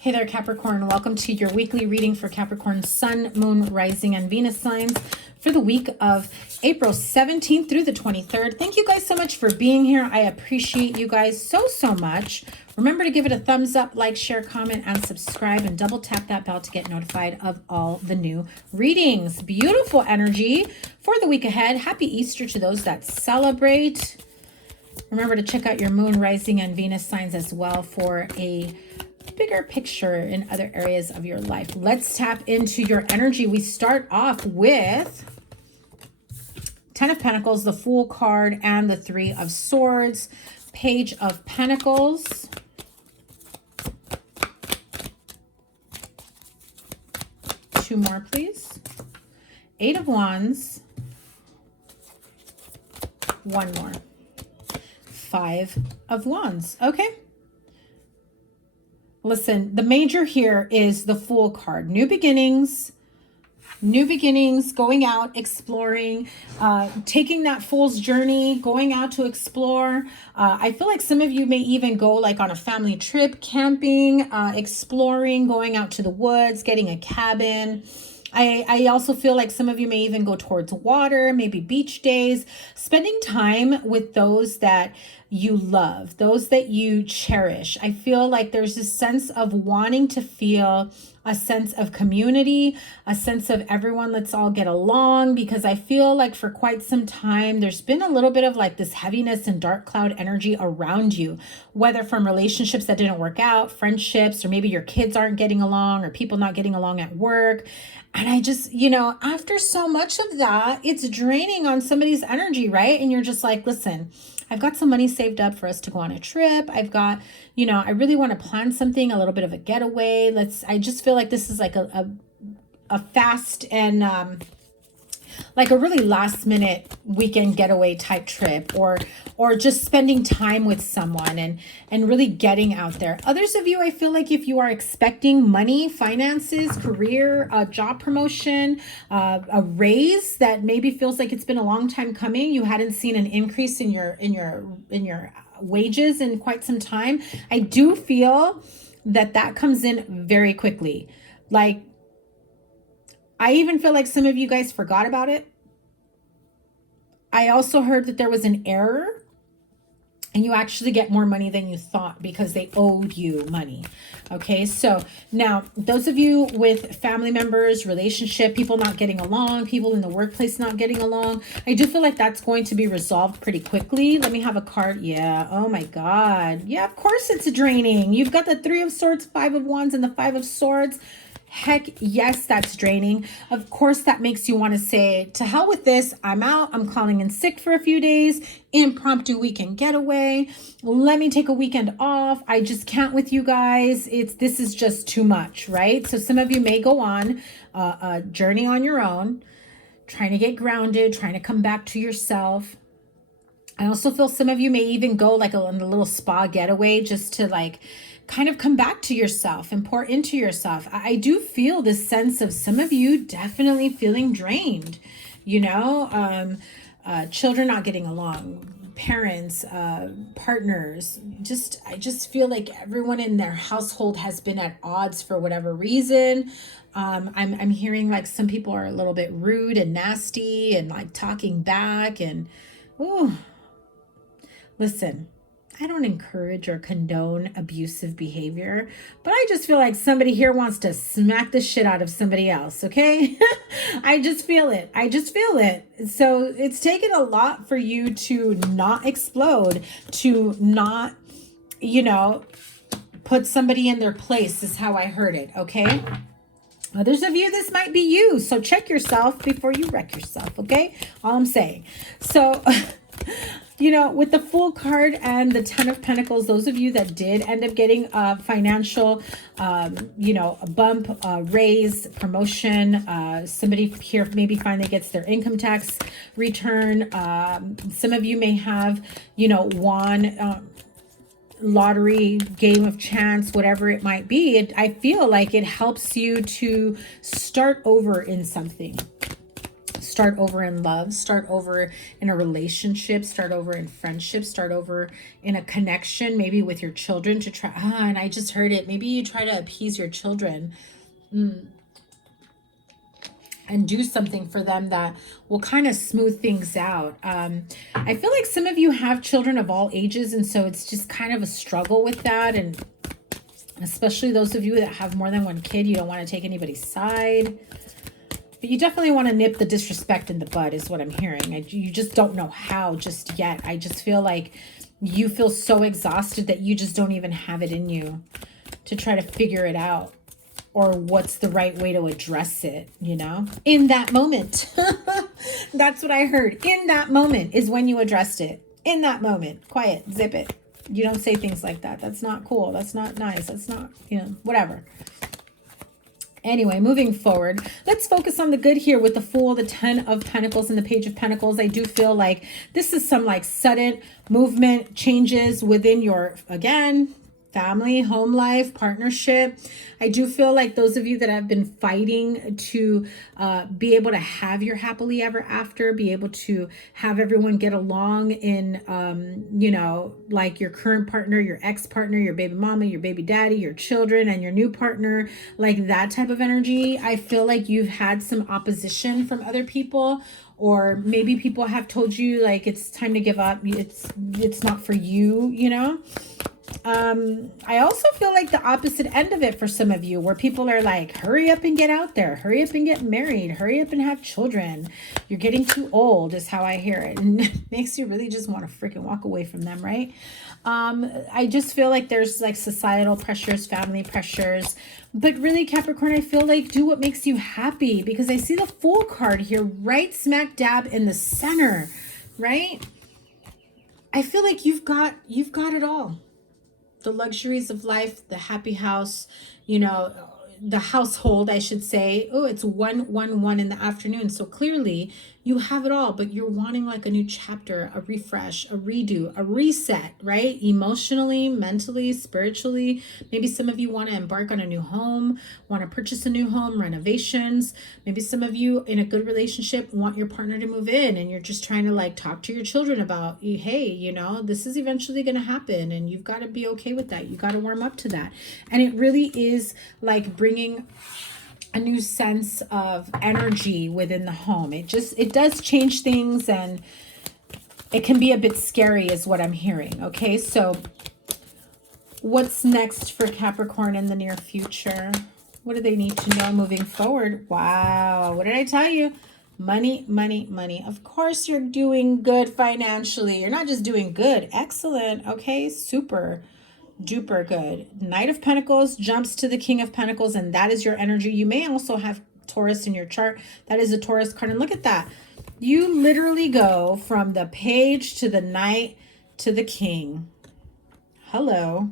Hey there, Capricorn. Welcome to your weekly reading for Capricorn Sun, Moon, Rising, and Venus signs for the week of April 17th through the 23rd. Thank you guys so much for being here. I appreciate you guys so much. Remember to give it a thumbs up, like, share, comment, and subscribe, and double tap that bell to get notified of all the new readings. Beautiful energy for the week ahead. Happy Easter to those that celebrate. Remember to check out your Moon, Rising, and Venus signs as well for a bigger picture in other areas of your life. Let's tap into your energy. We start off with Ten of Pentacles, the Fool card, and the Three of Swords. Page of Pentacles. Two more, please. Eight of Wands. One more. Five of Wands. Okay. Listen, the major here is the Fool card. New beginnings, going out, exploring, taking that fool's journey, going out to explore. I feel like some of you may even go like on a family trip, camping, exploring, going out to the woods, getting a cabin. I also feel like some of you may even go towards water, maybe beach days, spending time with those that you love, those that you cherish. I feel like there's this sense of wanting to feel a sense of community, a sense of everyone, let's all get along, because I feel like for quite some time, there's been a little bit of like this heaviness and dark cloud energy around you, whether from relationships that didn't work out, friendships, or maybe your kids aren't getting along, or people not getting along at work. And I just, after so much of that, it's draining on somebody's energy, right? And you're just like, listen, I've got some money saved up for us to go on a trip. I've got, I really want to plan something, a little bit of a getaway. I just feel like this is like a fast and like a really last minute weekend getaway type trip, or just spending time with someone and really getting out there. Others of you, I feel like if you are expecting money, finances, career, a job promotion, a raise that maybe feels like it's been a long time coming, you hadn't seen an increase in your wages in quite some time. I do feel that comes in very quickly. Like, I even feel like some of you guys forgot about it. I also heard that there was an error and you actually get more money than you thought because they owed you money. Okay, so now those of you with family members, relationship, people not getting along, people in the workplace not getting along, I do feel like that's going to be resolved pretty quickly. Let me have a card. Yeah, oh my God. Yeah, of course it's draining. You've got the Three of Swords, Five of Wands, and the Five of Swords. Heck yes, that's draining. Of course, that makes you want to say, to hell with this. I'm out. I'm calling in sick for a few days. Impromptu weekend getaway. Let me take a weekend off. I just can't with you guys. This is just too much, right? So some of you may go on a journey on your own, trying to get grounded, trying to come back to yourself. I also feel some of you may even go like a little spa getaway just to like kind of come back to yourself and pour into yourself. I do feel this sense of some of you definitely feeling drained, children not getting along, parents, partners. I just feel like everyone in their household has been at odds for whatever reason. I'm hearing like some people are a little bit rude and nasty and like talking back and, listen, I don't encourage or condone abusive behavior, but I just feel like somebody here wants to smack the shit out of somebody else, okay? I just feel it. So it's taken a lot for you to not explode, to not, put somebody in their place is how I heard it, okay? Others of you, this might be you, so check yourself before you wreck yourself, okay? All I'm saying. So... with the Fool card and the Ten of Pentacles, those of you that did end up getting a financial, a bump, raise, promotion, somebody here maybe finally gets their income tax return. Some of you may have, won lottery, game of chance, whatever it might be. I feel like it helps you to start over in something. start over in love, start over in a relationship, start over in friendship, start over in a connection, maybe with your children to try. And I just heard it. Maybe you try to appease your children. And do something for them that will kind of smooth things out. I feel like some of you have children of all ages, and so it's just kind of a struggle with that. And especially those of you that have more than one kid, you don't want to take anybody's side. But you definitely want to nip the disrespect in the bud is what I'm hearing. You just don't know how just yet. I just feel like you feel so exhausted that you just don't even have it in you to try to figure it out. Or what's the right way to address it, you know? In that moment. That's what I heard. In that moment is when you addressed it. In that moment. Quiet. Zip it. You don't say things like that. That's not cool. That's not nice. That's not, you know, whatever. Anyway, moving forward, let's focus on the good here with the Fool, the 10 of Pentacles, and the Page of Pentacles. I do feel like this is some like sudden movement, changes within your, again, family, home life, partnership. I do feel like those of you that have been fighting to be able to have your happily ever after, be able to have everyone get along in, you know, like your current partner, your ex-partner, your baby mama, your baby daddy, your children, and your new partner, like that type of energy. I feel like you've had some opposition from other people, or maybe people have told you like it's time to give up. It's not for you, you know? I also feel like the opposite end of it for some of you, where people are like, hurry up and get out there, hurry up and get married, hurry up and have children. You're getting too old is how I hear it. And it makes you really just want to freaking walk away from them, right? I just feel like there's like societal pressures, family pressures, but really, Capricorn, I feel like do what makes you happy, because I see the Fool card here right smack dab in the center, right? I feel like you've got it all. The luxuries of life, the happy house, you know, the household, I should say. Oh, it's 1:11 in the afternoon. So clearly you have it all, but you're wanting like a new chapter, a refresh, a redo, a reset, right? Emotionally, mentally, spiritually. Maybe some of you want to embark on a new home, want to purchase a new home, renovations. Maybe some of you in a good relationship want your partner to move in, and you're just trying to like talk to your children about, hey, you know, this is eventually going to happen, and you've got to be okay with that. You got to warm up to that. And it really is like bringing a new sense of energy within the home. It does change things, and it can be a bit scary is what I'm hearing. Okay, so what's next for Capricorn in the near future? What do they need to know moving forward? Wow, what did I tell you? Money, money, money. Of course you're doing good financially. You're not just doing good, excellent. Okay, super duper good. Knight of Pentacles jumps to the King of Pentacles, and that is your energy. You may also have Taurus in your chart. That is a Taurus card, and look at that. You literally go from the Page to the Knight to the King. Hello.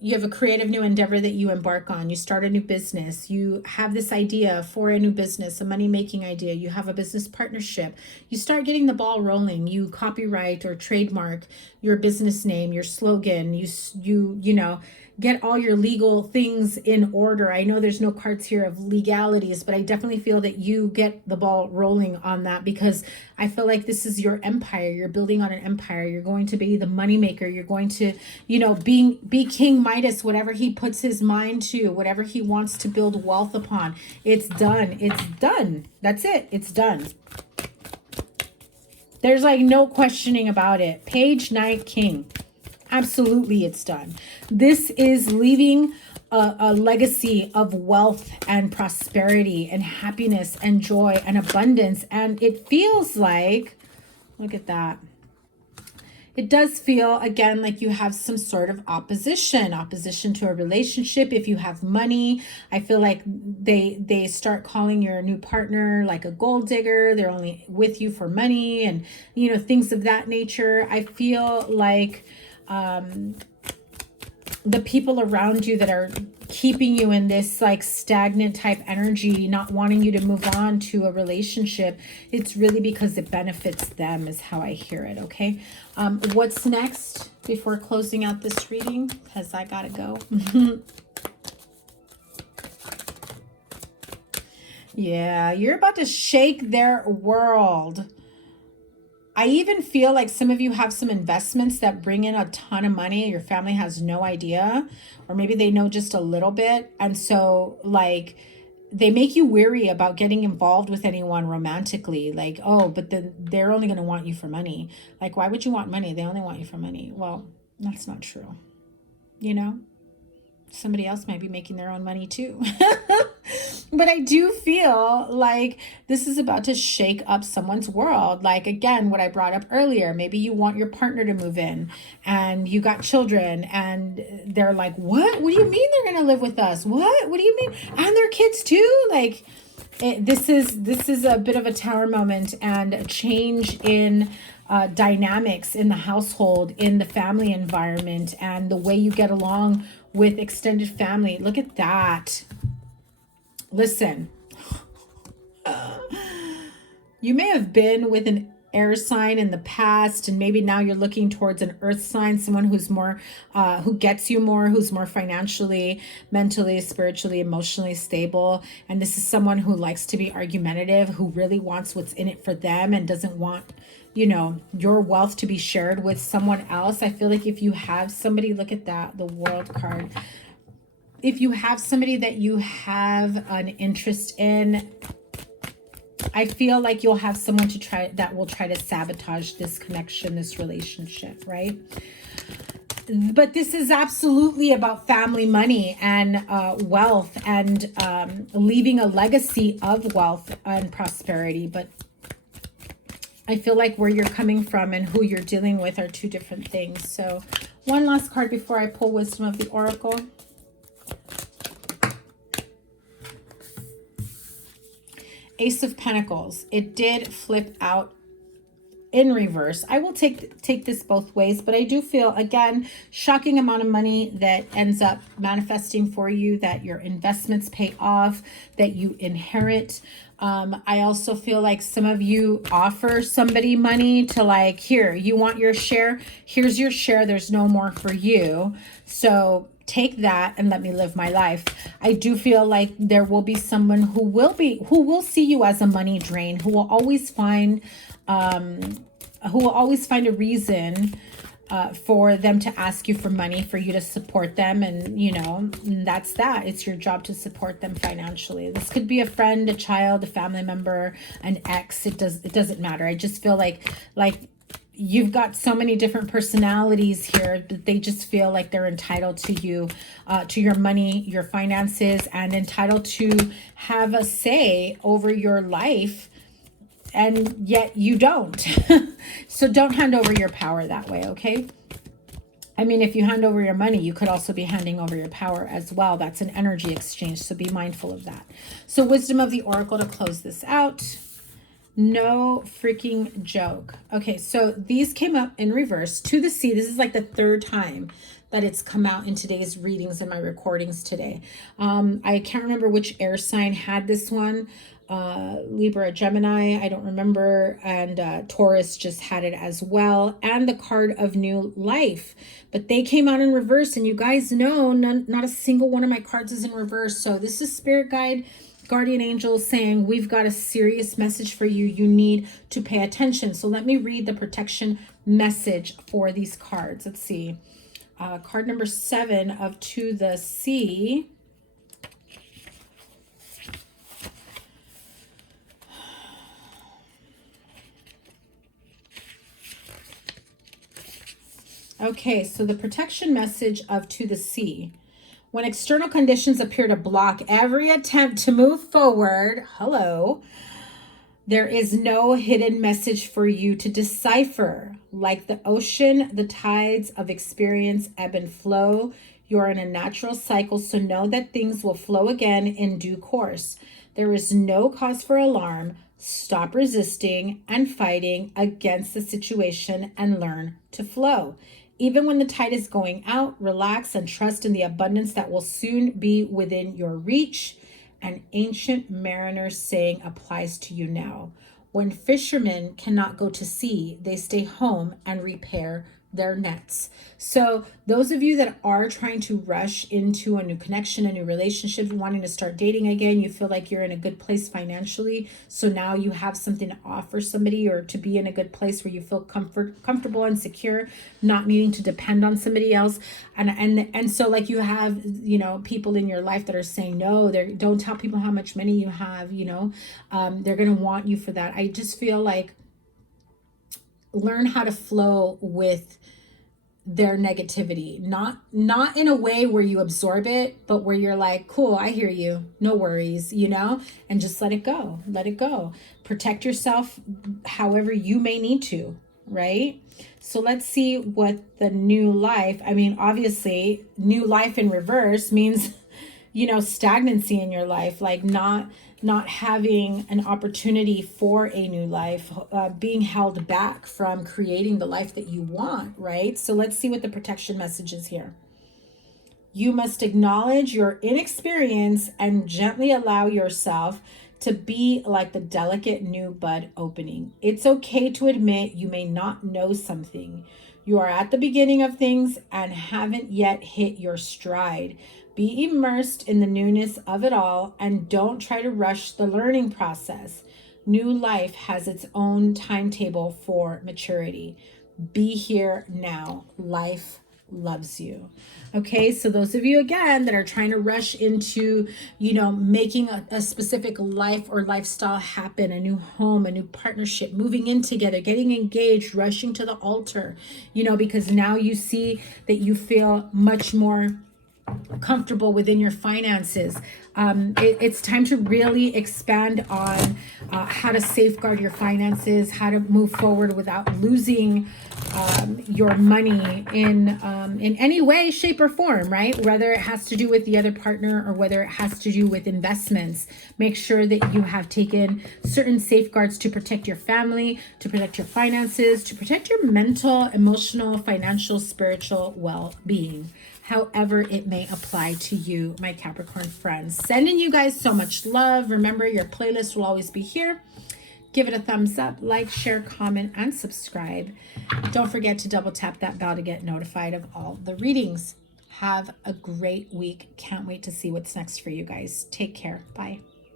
You have a creative new endeavor that you embark on. You start a new business. You have this idea for a new business, a money-making idea. You have a business partnership. You start getting the ball rolling. You copyright or trademark your business name, your slogan. You know, get all your legal things in order. I know there's no cards here of legalities, but I definitely feel that you get the ball rolling on that, because I feel like this is your empire. You're building on an empire. You're going to be the moneymaker. You're going to, you know, be King Midas, whatever he puts his mind to, whatever he wants to build wealth upon. It's done. It's done. That's it. It's done. There's like no questioning about it. Page, Knight, King. Absolutely, it's done. This is leaving a legacy of wealth and prosperity and happiness and joy and abundance. And it feels like, look at that. It does feel, again, like you have some sort of opposition to a relationship. If you have money, I feel like they start calling your new partner like a gold digger. They're only with you for money and, you know, things of that nature. I feel like the people around you that are keeping you in this like stagnant type energy, not wanting you to move on to a relationship, it's really because it benefits them is how I hear it. Okay, what's next before closing out this reading, because I gotta go. Yeah, you're about to shake their world. I even feel like some of you have some investments that bring in a ton of money. Your family has no idea, or maybe they know just a little bit. And so, like, they make you weary about getting involved with anyone romantically. Like, oh, but then they're only going to want you for money. Like, why would you want money? They only want you for money. Well, that's not true. You know, somebody else might be making their own money too. But I do feel like this is about to shake up someone's world. Like, again, what I brought up earlier, maybe you want your partner to move in and you got children and they're like, what do you mean they're going to live with us? What do you mean? And their kids too? Like, this is a bit of a tower moment and a change in dynamics in the household, in the family environment, and the way you get along with extended family. Look at that. Listen, you may have been with an air sign in the past, and maybe now you're looking towards an earth sign, someone who's more, who gets you more, who's more financially, mentally, spiritually, emotionally stable. And this is someone who likes to be argumentative, who really wants what's in it for them and doesn't want, you know, your wealth to be shared with someone else. I feel like if you have somebody, look at that, the World card. If you have somebody that you have an interest in, I feel like you'll have someone that will try to sabotage this connection, this relationship, right? But this is absolutely about family money and wealth and leaving a legacy of wealth and prosperity. But I feel like where you're coming from and who you're dealing with are two different things. So one last card before I pull Wisdom of the Oracle. Ace of Pentacles. It did flip out in reverse. I will take this both ways, but I do feel, again, shocking amount of money that ends up manifesting for you, that your investments pay off, that you inherit. I also feel like some of you offer somebody money to, like, here, you want your share? Here's your share. There's no more for you. So take that and let me live my life. I do feel like there will be someone who will see you as a money drain, who will always find a reason for them to ask you for money, for you to support them. And, you know, that's that. It's your job to support them financially. This could be a friend, a child, a family member, an ex. It doesn't matter. I just feel like you've got so many different personalities here that they just feel like they're entitled to you, to your money, your finances, and entitled to have a say over your life. And yet you don't. So don't hand over your power that way, okay? I mean, if you hand over your money, you could also be handing over your power as well. That's an energy exchange, so be mindful of that. So Wisdom of the Oracle to close this out. No freaking joke. Okay, so these came up in reverse to the sea. This is like the third time that it's come out in today's readings and my recordings today. I can't remember which air sign had this one. Libra, Gemini, I don't remember, and Taurus just had it as well, and the card of new life. But they came out in reverse, and you guys know not a single one of my cards is in reverse. So this is Spirit Guide, Guardian Angels saying, we've got a serious message for you. You need to pay attention. So let me read the protection message for these cards. Let's see. Card number 7 of To the Sea. Okay, so the protection message of To the Sea. When external conditions appear to block every attempt to move forward, there is no hidden message for you to decipher. Like the ocean, the tides of experience ebb and flow. You're in a natural cycle, so know that things will flow again in due course. There is no cause for alarm. Stop resisting and fighting against the situation and learn to flow. Even when the tide is going out, relax and trust in the abundance that will soon be within your reach. An ancient mariner saying applies to you now. When fishermen cannot go to sea, they stay home and repair their nets. So those of you that are trying to rush into a new connection, a new relationship, wanting to start dating again, you feel like you're in a good place financially. So now you have something to offer somebody, or to be in a good place where you feel comfortable and secure, not needing to depend on somebody else. And so like you have, you know, people in your life that are saying, no, don't tell people how much money you have, you know, they're going to want you for that. I just feel like learn how to flow with their negativity, not in a way where you absorb it, but where you're like, cool, I hear you, no worries, you know, and just let it go. Protect yourself however you may need to, right? So let's see what the new life, I mean, obviously new life in reverse means, you know, stagnancy in your life, like not having an opportunity for a new life, being held back from creating the life that you want, right? So let's see what the protection message is here. You must acknowledge your inexperience and gently allow yourself to be like the delicate new bud opening. It's okay to admit you may not know something. You are at the beginning of things and haven't yet hit your stride. Be immersed in the newness of it all and don't try to rush the learning process. New life has its own timetable for maturity. Be here now. Life loves you. Okay, so those of you again that are trying to rush into, you know, making a specific life or lifestyle happen, a new home, a new partnership, moving in together, getting engaged, rushing to the altar, you know, because now you see that you feel much more comfortable within your finances. It's time to really expand on how to safeguard your finances, how to move forward without losing your money in any way, shape, or form, right? Whether it has to do with the other partner or whether it has to do with investments. Make sure that you have taken certain safeguards to protect your family, to protect your finances, to protect your mental, emotional, financial, spiritual well-being, however it may apply to you, my Capricorn friends. Sending you guys so much love. Remember, your playlist will always be here. Give it a thumbs up, like, share, comment, and subscribe. Don't forget to double tap that bell to get notified of all the readings. Have a great week. Can't wait to see what's next for you guys. Take care. Bye.